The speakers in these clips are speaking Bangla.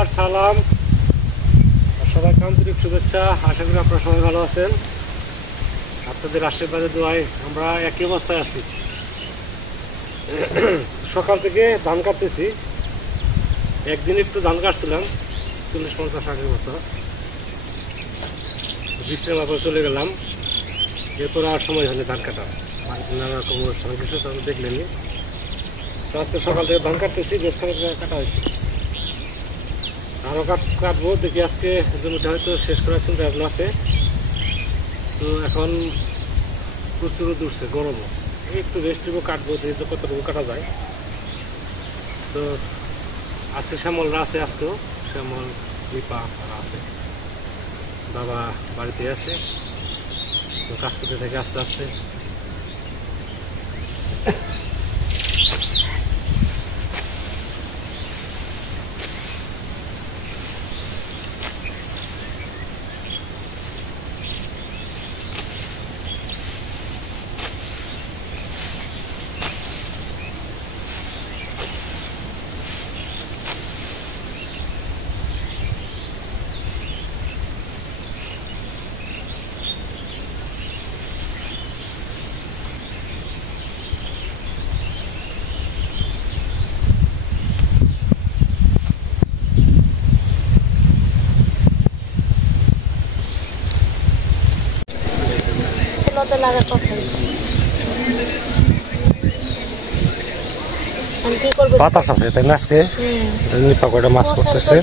নমস্কার, সালাম, সবাইকে আন্তরিক শুভেচ্ছা। আশা করি আপনারা সবাই ভালো আছেন। আপনাদের আশীর্বাদে দোয়ায় আমরা একই অবস্থায় আছি। সকাল থেকে ধান কাটতেছি। একদিন একটু ধান কাটছিলাম 40-50 হাটের মতো, বৃষ্টির মাথায় চলে গেলাম। এরপর আর সময় হয়নি ধান কাটা, নানা রকম অনুষ্ঠান কিছু তাদের দেখলেনি। তো আজকে সকাল থেকে ধান কাটতেছি, বেশ কাটা হয়েছে। আরও কাটবো, দেখি আজকে জমিটা হয়তো শেষ করার চিন্তা ভাবনা আছে। তো এখন প্রচুর দূরছে, গরমও, একটু রেস্ট নিবো, কাটবো, যেহেতু কতটুকু কাটা যায়। তো আজকে শ্যামলরা আছে, আজকেও শ্যামল, লিপা আছে, বাবা বাড়িতে আছে। তো কাজ করতে থাকে আস্তে আস্তে। বাতাস আছে তাই না? আজকে পাকোড়া মাছ করতেছে।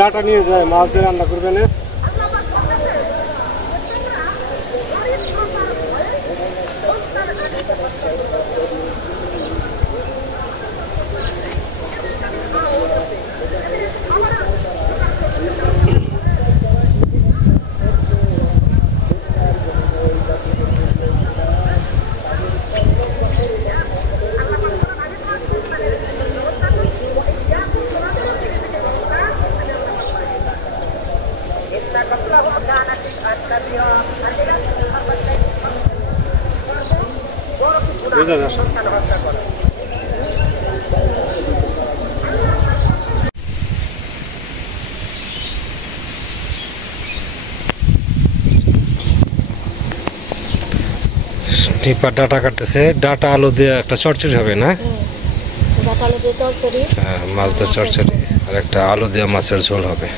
ডাটা নিয়ে যায়, মাছ দিয়ে রান্না করবেন। টিপা ডাটা কাটতেছে, ডাটা আলু দিয়ে একটা চচ্চড়ি হবে না? হ্যাঁ, মাছ দিয়ে চচ্চড়ি, আর একটা আলু দিয়ে মাছের ঝোল হবে।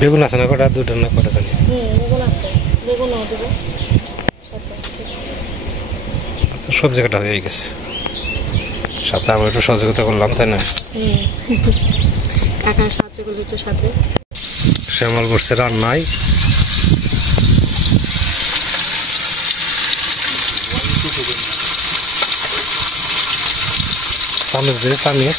বেগুন আছে না কটা? দুটো না কটা জানি। সবজি কাটা হয়ে গেছে, সাথে আমি একটু সহযোগিতা করলাম, তাই না? শ্যামল করছে রান্নায়। চামিচ দিয়ে চামিচ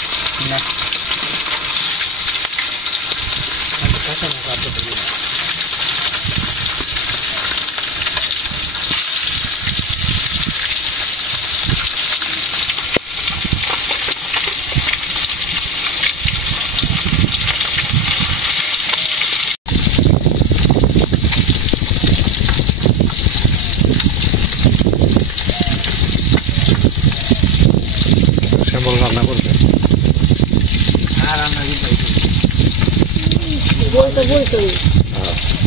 রান্না করবে। বই তো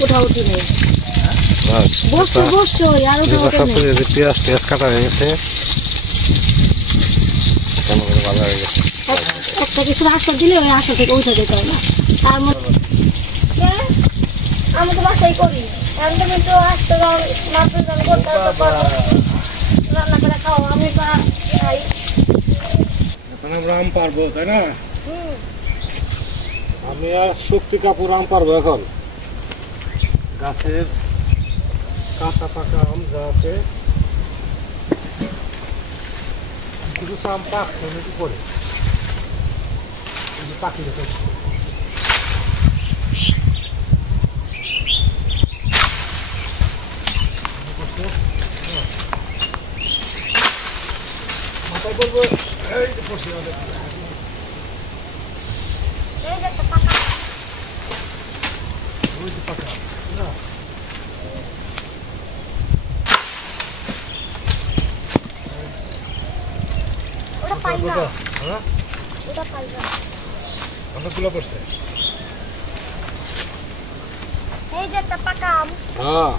উঠাউঠি নেই। পেঁয়াজ কাটা হয়ে গেছে, ভাজা হয়ে গেছে। একটা কিছু আশা দিলে ওই আশা থেকে উঠে যেতে হয় না। তার মধ্যে আমি তো বাসাই করি, তুমি তো আসতে যাও রান্না করে খাও, আমি খাই। এখন আমরা আম পারবো, তাই না? আমি আর শক্তি কাপুর আম পারবো এখন। গাছের কাঁচা পাকা আম যা আছে, কিছু আম পাকছে নাকি পরে পাখি দেখে মাথায় বলবো এই যে বসে অনেক পাকা না। অনেকগুলো পড়ছে। এই যে একটা পাকা আম। হ্যাঁ,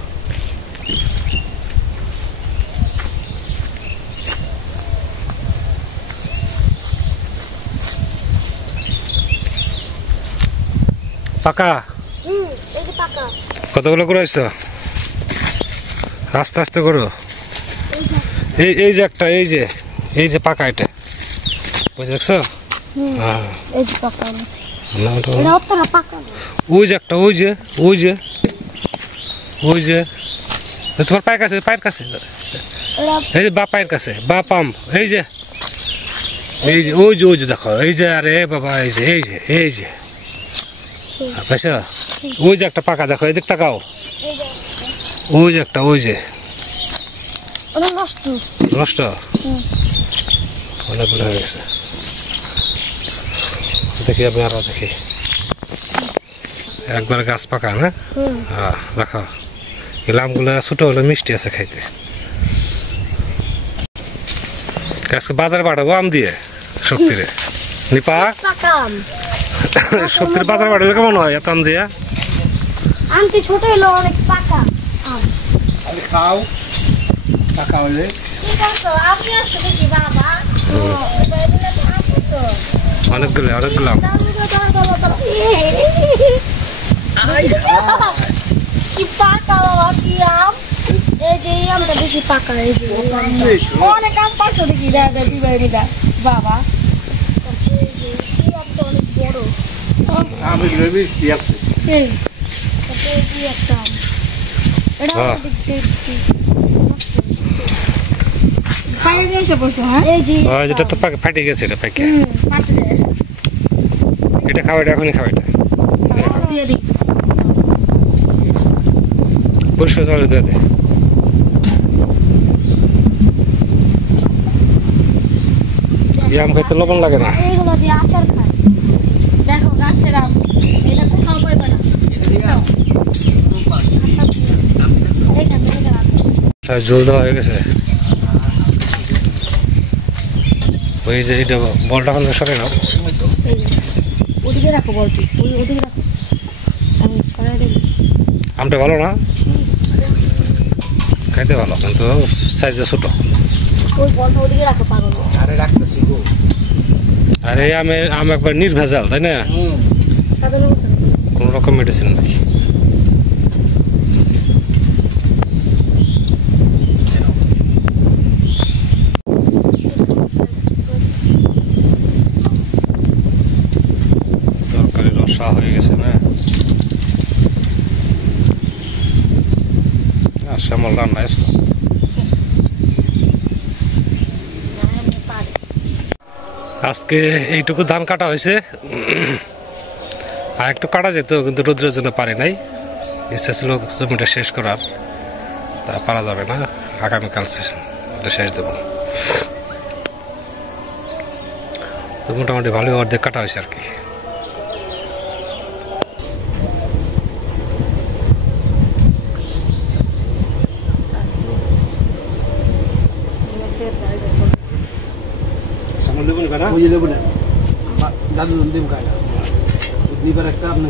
পাকা। এই যে পাকা। কতগুলো করেছ? আস্তে আস্তে করো। এই যে একটা, এই যে পাকা, এটা বুঝে দেখছো? হ্যাঁ, এই যে পাকা। ওই যে একটা, ওই যে তোমার পায়ের কাছে, এই যে বা পায়ের কাছে, বা পাম, এই যে ওই যে দেখো, এই যে, আরে বাবা, এই যে পাইছ? ওই যে একটা পাকা, দেখো এদিক তাকাও, ওই যে একটা, ওই যে নষ্ট অনেকগুলো হয়ে গেছে। দেখি আমি আরো দেখি, একবার গাছ পাকা না? হ্যাঁ, দেখো এই আমগুলো ছোট হলে মিষ্টি আছে খাইতে। আজকে বাজারে পাঠাবো আম দিয়ে শক্তিরে, নিপা শক্তির বাজারে পাঠালে কেমন হয় এত আম দিয়া? আমটি ছোট হলো অনেক পাকা আম। খাও পাকা হলে অনেকগুলো আম। কি পাকা বাবা, কি আম! এই যে এই আমটা বেশি পাকা, এই যে অনেক আম পারছো দেখি বাবা, এই আমটা অনেক বড়। সেই একটা আম, এটা ফাইটে এসে পড়ছে। হ্যাঁ, এই যে যেটা তো ফাটে গেছে, এটা পাকে ফাটে যায়। এটা খাওয়া, এটা এখনই খাওয়া, এটা দিয়ে দিই পরিষ্কার জলে দিয়ে দে। এই আম খাইতে লবণ লাগে না। এইগুলো দিয়ে আচার খায়। দেখো গাছের আম, এটা তো খাওয়া পাইবে না। জল দেওয়া হয়ে গেছে। ওই যে এটা বলটা এখন সরে নাও, ওদিকে রাখো, বলছি ওদিকে রাখো, আমি সরাই দিই। আমটা ভালো না, খাইতে ভালো, কিন্তু সাইজে ছোট। ওই বলটা ওদিকে রাখো, পাগল। আরে রাখতেছি গো। আরে আম একবার নির্ভেজাল, তাই না? কোন রকম মেডিসিন নাই। তরকারি রসা হয়ে গেছে না? শ্যামল রান্না আসতো। আজকে এইটুকু ধান কাটা হয়েছে, আর একটু কাটা যেত, কিন্তু রোদ্রের জন্য পারে নাই। ইচ্ছা ছিল জমিটা শেষ করার, তা পারা যাবে না, আগামীকাল শেষ দেব। তো মোটামুটি ভালোই অর্ধেক কাটা হয়েছে আর কি। দাদু দেব গাড়ি নিবার একটা আপনি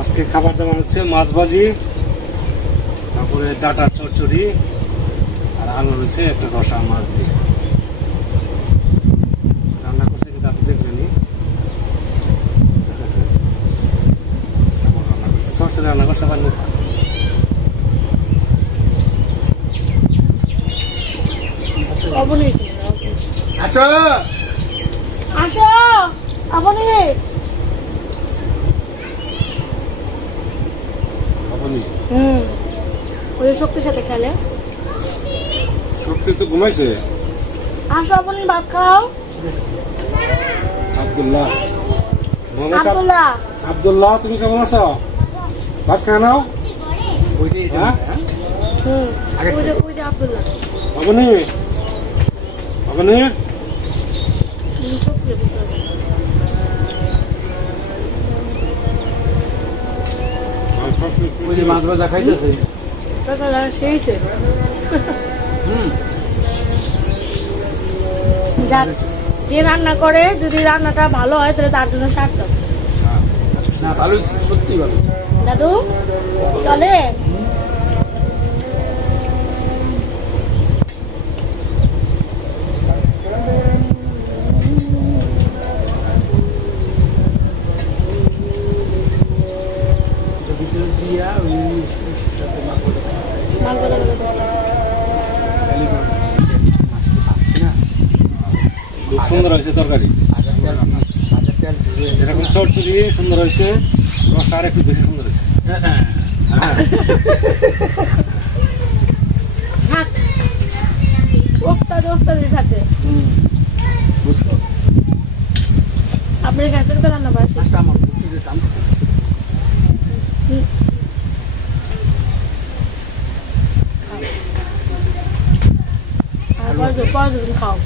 আজকে খাবার দাবার হচ্ছে মাছ ভাজি, তারপরে ডাটার চচ্চড়ি, আর আলু রয়েছে একটা রসা মাছ দিয়ে রান্না করছে, কিন্তু আপনি দেখবেনি রান্না করছে, চচ্চড়ি রান্না করছে পারলে। অবনী আসো আসো, অবনী আপনি ওই শক্তির সাথে খেলে। সত্যি তো ঘুমাইছে। আসো অবনী, ভাত খাও। আব্দুল্লাহ, মোহাম্মদ আব্দুল্লাহ, আব্দুল্লাহ, তুমি কেমন আছো? ভাত খায় নাও। ওইটাই হ্যাঁ? ওই যে আব্দুল্লাহ। আপনি আপনি শক্তির বসে আছে। ওই যে মাছ ভাজা খাইতেছে। তাছাড়া সেইছে যার যে রান্না করে, যদি রান্নাটা ভালো হয় তাহলে তার জন্য সার্থক। না ভালো সত্যি ভালো। দাদু চলে। ভিতরে দিয়া ওই সাথে মাছ ভাজা মাছটা পাচ্ছি না। খুব সুন্দর হয়েছে তরকারি, ভাজার তেল এরকম চচ্চড়ি সুন্দর হয়েছে, রস আর একটু বেশি সুন্দর হয়েছে। থাক, ওস্তাদ ওস্তাদের সাথে বুঝলো আপনার কাছে তো রান্না পারে। মাছটা আমার বুঝতে দাম পরে খাও।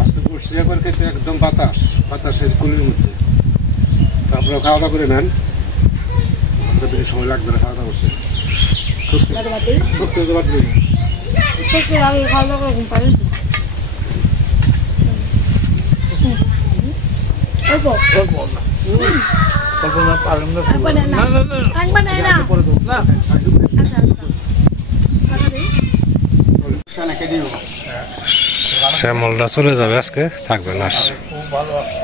আস্তে করছি একবার খেতে একদম বাতাসের কুলির মধ্যে। তারপরে খাওয়া দাওয়া করে নেন, আপনার বেশি সময় লাগবে না খাওয়া দাওয়া করতে। সত্যি দাদু বাতি সত্যি তো বাদ দিন। সত্যি আগে খাওয়া দাওয়া করে ঘুম পারেন। অল্প কল্পনা পারলাম না। একবার নেন না, একবার নেন না। না আচ্ছা আচ্ছা টাকা দিই। শানাকে দিও। শ্যামলটা চলে যাবে আজকে, থাকবে না। খুব ভালো আছে।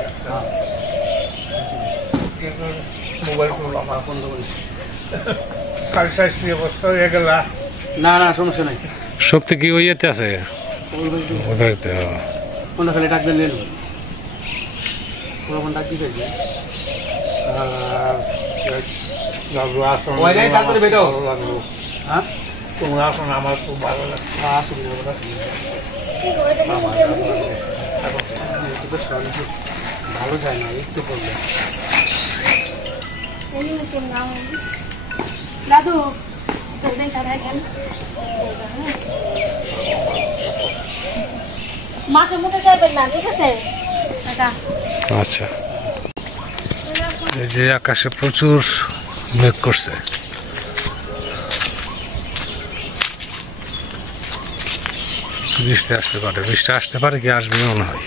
মোবাইল করলো আমার বন্ধ করে। অবস্থা হয়ে গেল। না না সমস্যা নাই। শক্তি কি ওই ইয়েতে আছে? ওই বাড়িতে, কোনটা খালি ডাক দিলেন কোন ডাক দিতে তাড়াতাড়ি বেরো। হ্যাঁ তোমরা আসো না, আমার খুব ভালো লাগছে। ভালো যায় না একটু করলে। দাদু দেখেন মাঠে মুঠে যাবেন না, ঠিক আছে? আচ্ছা। এই যে আকাশে প্রচুর মেঘ করছে, বৃষ্টি আসতে পারে। বৃষ্টি আসতে পারে কি আসবে মনে হয়।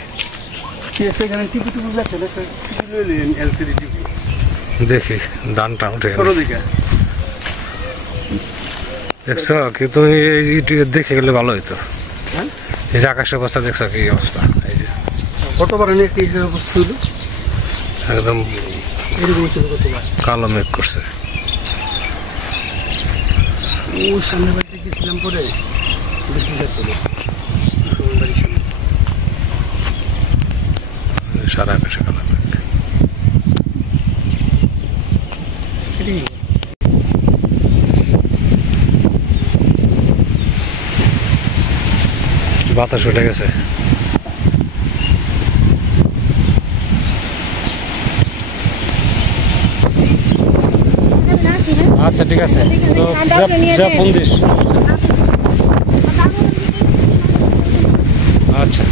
এখানে টিভি টিভি লাগছে, এলসিডি টিভি। দেখি ধানটা উঠে গেল। ছোট দিকে দেখছো কি তুমি? এই দেখে গেলে ভালো হইতো। হ্যাঁ এই যে আকাশের অবস্থা দেখছো কি অবস্থা? এই যে কতবার কি অবস্থা হলো, একদম এরকম ছিল কতবার। কালো মেঘ করছে। ওই সামনে বাড়িতে গেছিলাম পরে বৃষ্টি যাচ্ছিল বাড়ির সামনে। সারা আকাশে কালো মেঘ। বাতাস উঠে গেছে। আচ্ছা ঠিক আছে, যা ফোন দিস। আচ্ছা।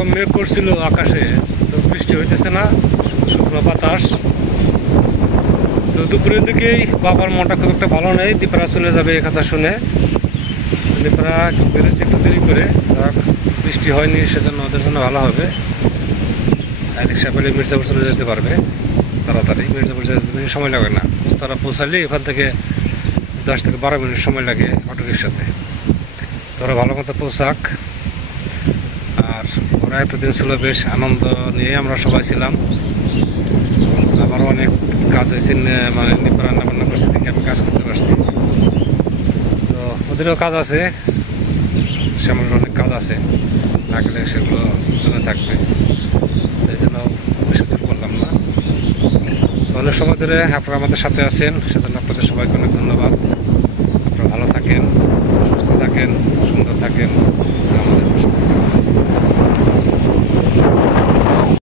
এরকম মেঘ করছিল আকাশে, তো বৃষ্টি হইতেছে না, শুকনো বাতাস। তো দুপুরের দিকেই বাবার মনটা খুব একটা ভালো নেই, দীপারা চলে যাবে এই কথা শুনে। দীপারা বেরোচ্ছে একটু দেরি করে, বৃষ্টি হয়নি সেজন্য ওদের জন্য ভালো হবে। রিক্সা পেলে মির্জাপুর চলে যেতে পারবে তাড়াতাড়ি। মির্জাপুর যেতে বেশি সময় লাগে না, তারা পৌঁছালে এখান থেকে 10 থেকে 12 মিনিট সময় লাগে অটো রিক্সাতে। ওরা ভালো মতো পৌঁছাক। আর ওরা এতদিন ছিল বেশ আনন্দ নিয়ে আমরা সবাই ছিলাম। আমারও অনেক কাজ হয়েছে, মানে রান্না বান্না করছি দেখে আমি কাজ করতে পারছি। তো ওদেরও কাজ আছে, শ্যামলের অনেক কাজ আছে, না গেলে সেগুলো জমে থাকবে, সেই জন্য বেশি দূর করলাম না। অনেক সময় ধরে আপনারা আমাদের সাথে আছেন, সেজন্য আপনাদের সবাইকে